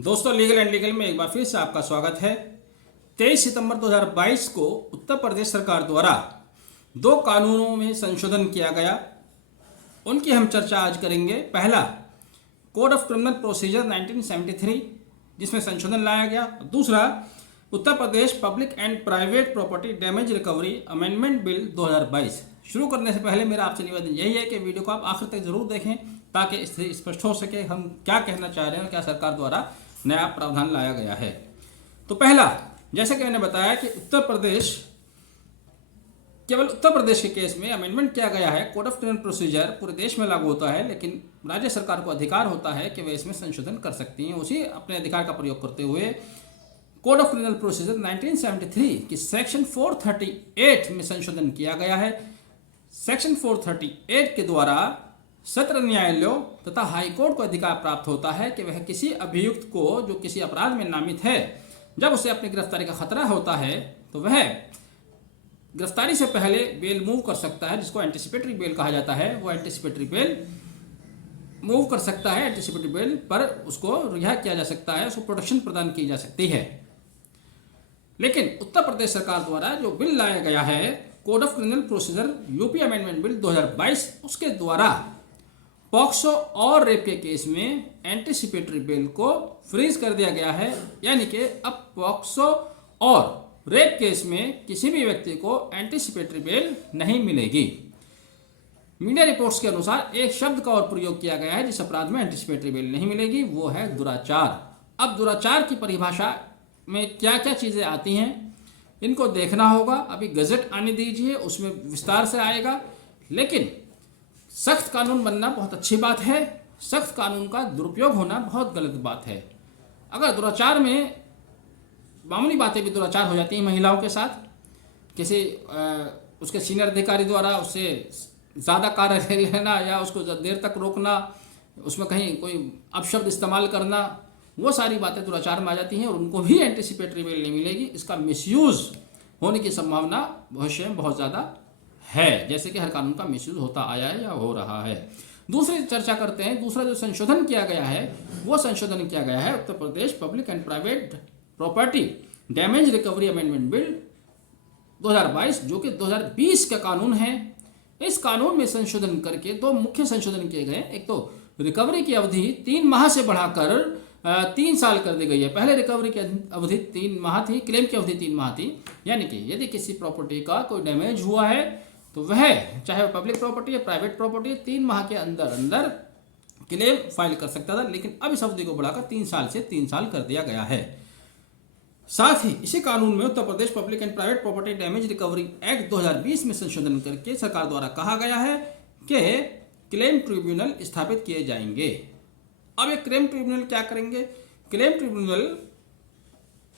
दोस्तों, legal and legal में एक बार फिर से आपका स्वागत है। 23 सितंबर 2022 को उत्तर प्रदेश सरकार द्वारा 2 कानूनों में संशोधन किया गया, उनकी हम चर्चा आज करेंगे। पहला, कोड ऑफ क्रिमिनल प्रोसीजर 1973 जिसमें संशोधन लाया गया। दूसरा, Uttar Pradesh public and private property damage recovery amendment bill 2022। शुरू करने से पहले मेरा आपसे निवेदन यही है कि वीडियो को आप आखिर तक जरूर देखें ताकि इससे स्पष्ट हो सके हम क्या कहना चाह रहे हैं और क्या सरकार द्वारा नया प्रावधान लाया गया है। तो पहला, जैसे कि मैंने बताया कि केवल उत्तर प्रदेश के केस में अमेंडमेंट किया गया है। कोड ऑफ क्रिमिनल प्रोसीजर पूरे देश में लागू होता है, लेकिन राज्य सरकार को अधिकार होता है कि वे इसमें संशोधन कर सकती हैं। उसी अपने अधिकार का प्रयोग करते हुए कोड ऑफ क्रिमिनल प्रोसीजर 1973 की सेक्शन 438 में संशोधन किया गया है। सेक्शन 438 के द्वारा सत्र न्यायालयों तथा हाईकोर्ट को अधिकार प्राप्त होता है कि वह किसी अभियुक्त को जो किसी अपराध में नामित है, जब उसे अपनी गिरफ्तारी का खतरा होता है तो वह गिरफ्तारी से पहले बेल मूव कर सकता है, जिसको एंटीसिपेटरी बेल कहा जाता है। वो एंटीसिपेटरी बेल मूव कर सकता है। एंटीसिपेटरी बेल पर उसको रिहा किया जा सकता है, उसको प्रोटेक्शन प्रदान की जा सकती है। लेकिन उत्तर प्रदेश सरकार द्वारा जो बिल लाया गया है, code of criminal procedure UP amendment bill 2022, उसके द्वारा पॉक्सो और रेप के केस में एंटीसिपेटरी बेल को फ्रीज कर दिया गया है। यानी कि अब पॉक्सो और रेप केस में किसी भी व्यक्ति को एंटीसिपेटरी बेल नहीं मिलेगी। मीडिया रिपोर्ट्स के अनुसार एक शब्द का और प्रयोग किया गया है जिस अपराध में एंटीसिपेटरी बेल नहीं मिलेगी, वो है दुराचार। अब दुराचार की परिभाषा में क्या क्या चीजें आती हैं इनको देखना होगा। अभी गजट आने दीजिए, उसमें विस्तार से आएगा। लेकिन सख्त कानून बनना बहुत अच्छी बात है, सख्त कानून का दुरुपयोग होना बहुत गलत बात है। अगर दुराचार में मामूली बातें भी दुराचार हो जाती हैं महिलाओं के साथ, किसी उसके सीनियर अधिकारी द्वारा उससे ज़्यादा कार्य लेना या उसको देर तक रोकना, उसमें कहीं कोई अपशब्द इस्तेमाल करना, वो सारी बातें दुराचार में आ जाती हैं और उनको भी एंटीसिपेटरी बेल नहीं मिलेगी। इसका मिसयूज़ होने की संभावना भविष्य में बहुत ज़्यादा है, जैसे कि हर कानून का मिसयूज होता आया है या हो रहा है। दूसरी चर्चा करते हैं। दूसरा जो संशोधन किया गया है, वो संशोधन किया गया है Uttar Pradesh public and private property damage recovery amendment bill 2022, जो कि 2020 का कानून है। इस कानून में संशोधन करके 2 मुख्य संशोधन किए गए। एक तो रिकवरी की अवधि 3 माह से बढ़ाकर 3 साल कर दी गई है। पहले रिकवरी की अवधि 3 माह थी, क्लेम की अवधि 3 माह थी। यानी कि यदि किसी प्रॉपर्टी का कोई डैमेज हुआ है तो वह, चाहे वह पब्लिक प्रॉपर्टी है प्राइवेट प्रॉपर्टी, 3 माह के अंदर अंदर क्लेम फाइल कर सकता था। लेकिन अब इस अवधि को बढ़ाकर 3 साल से 3 साल कर दिया गया है। साथ ही इसी कानून में Uttar Pradesh public and private property damage recovery act 2020 में संशोधन करके सरकार द्वारा कहा गया है कि क्लेम ट्रिब्यूनल स्थापित किए जाएंगे। अब ये क्लेम ट्रिब्यूनल क्या करेंगे? क्लेम ट्रिब्यूनल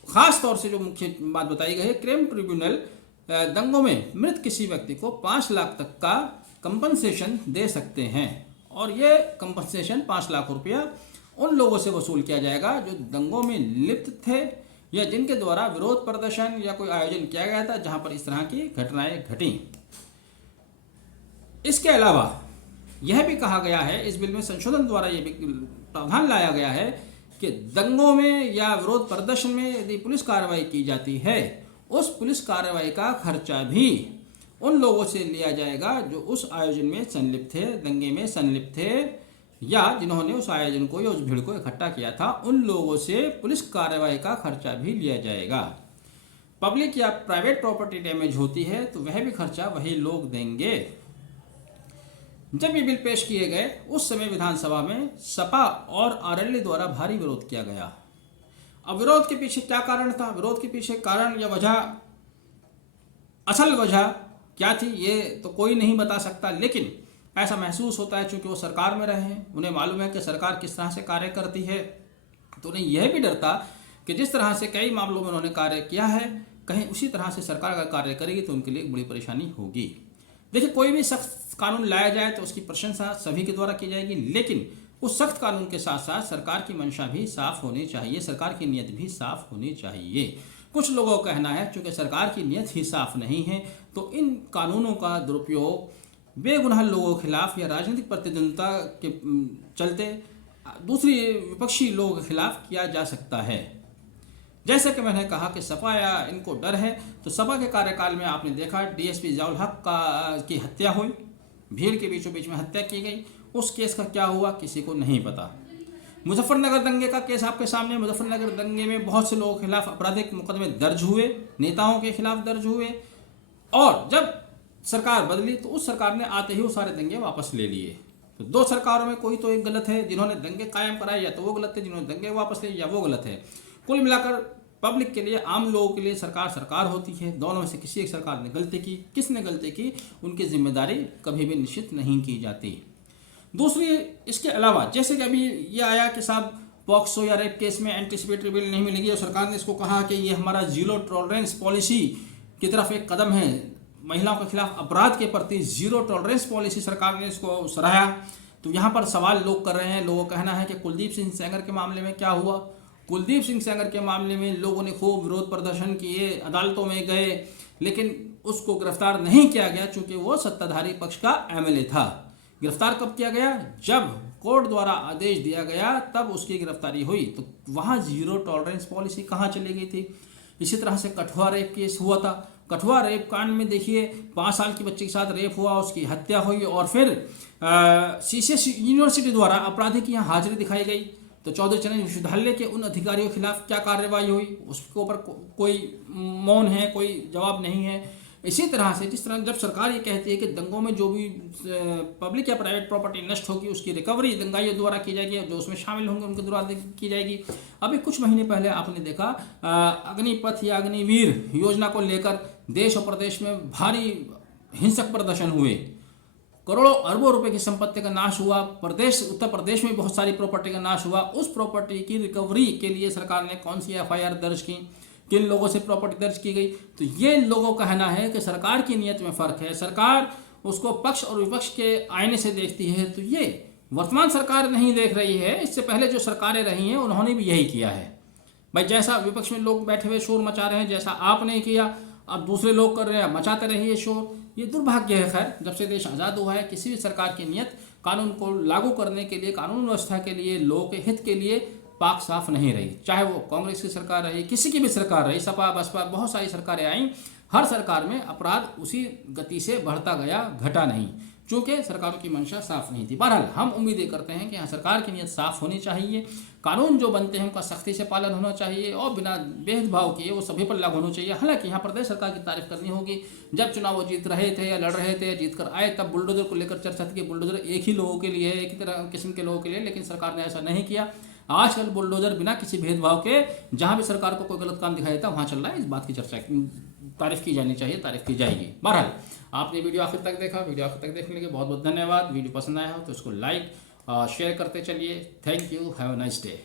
खास तौर से जो मुख्य बात बताई गई है, क्लेम ट्रिब्यूनल दंगों में मृत किसी व्यक्ति को 5 लाख तक का कंपनसेशन दे सकते हैं। और ये कंपनसेशन 5 लाख रुपया उन लोगों से वसूल किया जाएगा जो दंगों में लिप्त थे या जिनके द्वारा विरोध प्रदर्शन या कोई आयोजन किया गया था जहां पर इस तरह की घटनाएं घटी। इसके अलावा यह भी कहा गया है, इस बिल में संशोधन द्वारा यह भी प्रावधान लाया गया है कि दंगों में या विरोध प्रदर्शन में यदि पुलिस कार्रवाई की जाती है, उस पुलिस कार्रवाई का खर्चा भी उन लोगों से लिया जाएगा जो उस आयोजन में संलिप्त थे, दंगे में संलिप्त थे, या जिन्होंने उस आयोजन को या उस भीड़ को इकट्ठा किया था। उन लोगों से पुलिस कार्रवाई का खर्चा भी लिया जाएगा। पब्लिक या प्राइवेट प्रॉपर्टी डैमेज होती है तो वह भी खर्चा वही लोग देंगे। जब ये बिल पेश किए गए उस समय विधानसभा में सपा और आरएलडी द्वारा भारी विरोध किया गया। अब विरोध के पीछे क्या कारण था? विरोध के पीछे कारण या वजह, असल वजह क्या थी, ये तो कोई नहीं बता सकता। लेकिन ऐसा महसूस होता है चूंकि वो सरकार में रहे हैं, उन्हें मालूम है कि सरकार किस तरह से कार्य करती है, तो उन्हें यह भी डर था कि जिस तरह से कई मामलों में उन्होंने कार्य किया है, कहीं उसी तरह से सरकार अगर कार्य करेगी तो उनके लिए एक बड़ी परेशानी होगी। देखिए, कोई भी सख्त कानून लाया जाए तो उसकी प्रशंसा सभी के द्वारा की जाएगी, लेकिन उस सख्त कानून के साथ साथ सरकार की मंशा भी साफ होनी चाहिए, सरकार की नीयत भी साफ होनी चाहिए। कुछ लोगों का कहना है चूंकि सरकार की नीयत ही साफ नहीं है तो इन कानूनों का दुरुपयोग बेगुनाह लोगों के खिलाफ या राजनीतिक प्रतिद्वंद्विता के चलते दूसरी विपक्षी लोगों के खिलाफ किया जा सकता है। जैसे कि मैंने कहा कि सपा या इनको डर है, तो सपा के कार्यकाल में आपने देखा डीएसपी ज़ियाउल हक की हत्या हुई, भीड़ के बीचों बीच में हत्या की गई। उस केस का क्या हुआ किसी को नहीं पता। मुजफ्फरनगर दंगे का केस आपके सामने। मुजफ्फरनगर दंगे में बहुत से लोगों के खिलाफ आपराधिक मुकदमे दर्ज हुए, नेताओं के खिलाफ दर्ज हुए, और जब सरकार बदली तो उस सरकार ने आते ही वो सारे दंगे वापस ले लिए। तो दो सरकारों में कोई तो एक गलत है, जिन्होंने दंगे कायम कराए या तो वो गलत है, जिन्होंने दंगे वापस लिए या वो गलत है। कुल मिलाकर पब्लिक के लिए, आम लोगों के लिए सरकार सरकार होती है। दोनों में से किसी एक सरकार ने गलती की, किसने गलती की उनकी जिम्मेदारी कभी भी निश्चित नहीं की जाती। दूसरी, इसके अलावा जैसे कि अभी ये आया कि साहब पॉक्सो या रेप केस में एंटीसिपेटरी बेल नहीं मिलेगी, और सरकार ने इसको कहा कि ये हमारा जीरो टॉलरेंस पॉलिसी की तरफ एक कदम है। महिलाओं के खिलाफ अपराध के प्रति जीरो टॉलरेंस पॉलिसी सरकार ने इसको सराहा। तो यहाँ पर सवाल लोग कर रहे हैं, लोगों का कहना है कि कुलदीप सिंह सेंगर के मामले में क्या हुआ। कुलदीप सिंह सेंगर के मामले में लोगों ने खूब विरोध प्रदर्शन किए, अदालतों में गए, लेकिन उसको गिरफ्तार नहीं किया गया चूंकि वो सत्ताधारी पक्ष का एमएलए था। गिरफ्तार कब किया गया? जब कोर्ट द्वारा आदेश दिया गया तब उसकी गिरफ्तारी हुई। तो वहाँ जीरो टॉलरेंस पॉलिसी कहाँ चली गई थी? इसी तरह से कठुआ रेप केस हुआ था। कठुआ रेप कांड में देखिए 5 साल की बच्ची के साथ रेप हुआ, उसकी हत्या हुई, और फिर सीसीएस यूनिवर्सिटी द्वारा अपराधी की यहाँ हाजिरी दिखाई गई। तो चौधरी चरण विश्वविद्यालय के उन अधिकारियों के खिलाफ क्या कार्रवाई हुई, उसके ऊपर कोई मौन है, कोई जवाब नहीं है। इसी तरह से जिस तरह जब सरकार ये कहती है कि दंगों में जो भी पब्लिक या प्राइवेट प्रॉपर्टी नष्ट होगी उसकी रिकवरी दंगाइयों द्वारा की जाएगी, जो उसमें शामिल होंगे उनके द्वारा की जाएगी। अभी कुछ महीने पहले आपने देखा अग्निपथ या अग्निवीर योजना को लेकर देश और प्रदेश में भारी हिंसक प्रदर्शन हुए। करोड़ों अरबों रुपए की संपत्ति का नाश हुआ। उत्तर प्रदेश में बहुत सारी प्रॉपर्टी का नाश हुआ। उस प्रॉपर्टी की रिकवरी के लिए सरकार ने कौन सी एफआईआर दर्ज की, किन लोगों से प्रॉपर्टी दर्ज की गई। तो ये लोगों का कहना है कि सरकार की नीयत में फ़र्क है। सरकार उसको पक्ष और विपक्ष के आईने से देखती है। तो ये वर्तमान सरकार नहीं देख रही है, इससे पहले जो सरकारें रही हैं उन्होंने भी यही किया है। भाई जैसा विपक्ष में लोग बैठे हुए शोर मचा रहे हैं, जैसा आपने किया अब दूसरे लोग कर रहे हैं, मचाते रहिए शोर। ये दुर्भाग्य है। खैर, जब से देश आज़ाद हुआ है किसी भी सरकार की नीयत कानून को लागू करने के लिए, कानून व्यवस्था के लिए, लोगों के हित के लिए पाक साफ नहीं रही। चाहे वो कांग्रेस की सरकार रही, किसी की भी सरकार रही, सपा बसपा बहुत सारी सरकारें आई, हर सरकार में अपराध उसी गति से बढ़ता गया, घटा नहीं, चूँकि सरकारों की मंशा साफ नहीं थी। बहरहाल हम उम्मीदें करते हैं कि यहाँ सरकार की नीयत साफ होनी चाहिए, कानून जो बनते हैं उनका सख्ती से पालन होना चाहिए और बिना भेदभाव किए वो सभी पर लागू होना चाहिए। हालांकि यहाँ प्रदेश सरकार की तारीफ करनी होगी। जब चुनाव वो जीत रहे थे या लड़ रहे थे, जीत कर आए, तब बुलडोजर को लेकर चर्चा थी कि बुलडोजर एक ही लोगों के लिए है, एक ही तरह किस्म के लोगों के लिए, लेकिन सरकार ने ऐसा नहीं किया। आजकल बुलडोजर बिना किसी भेदभाव के जहाँ भी सरकार को कोई गलत काम दिखाई देता है वहाँ चल रहा है। इस बात की चर्चा तारीफ की जानी चाहिए, तारीफ की जाएगी। बहरहाल आपने वीडियो आखिर तक देखा, वीडियो आखिर तक देखने के बहुत बहुत धन्यवाद। वीडियो पसंद आया हो तो उसको लाइक और शेयर करते चलिए। Thank you, have a nice day.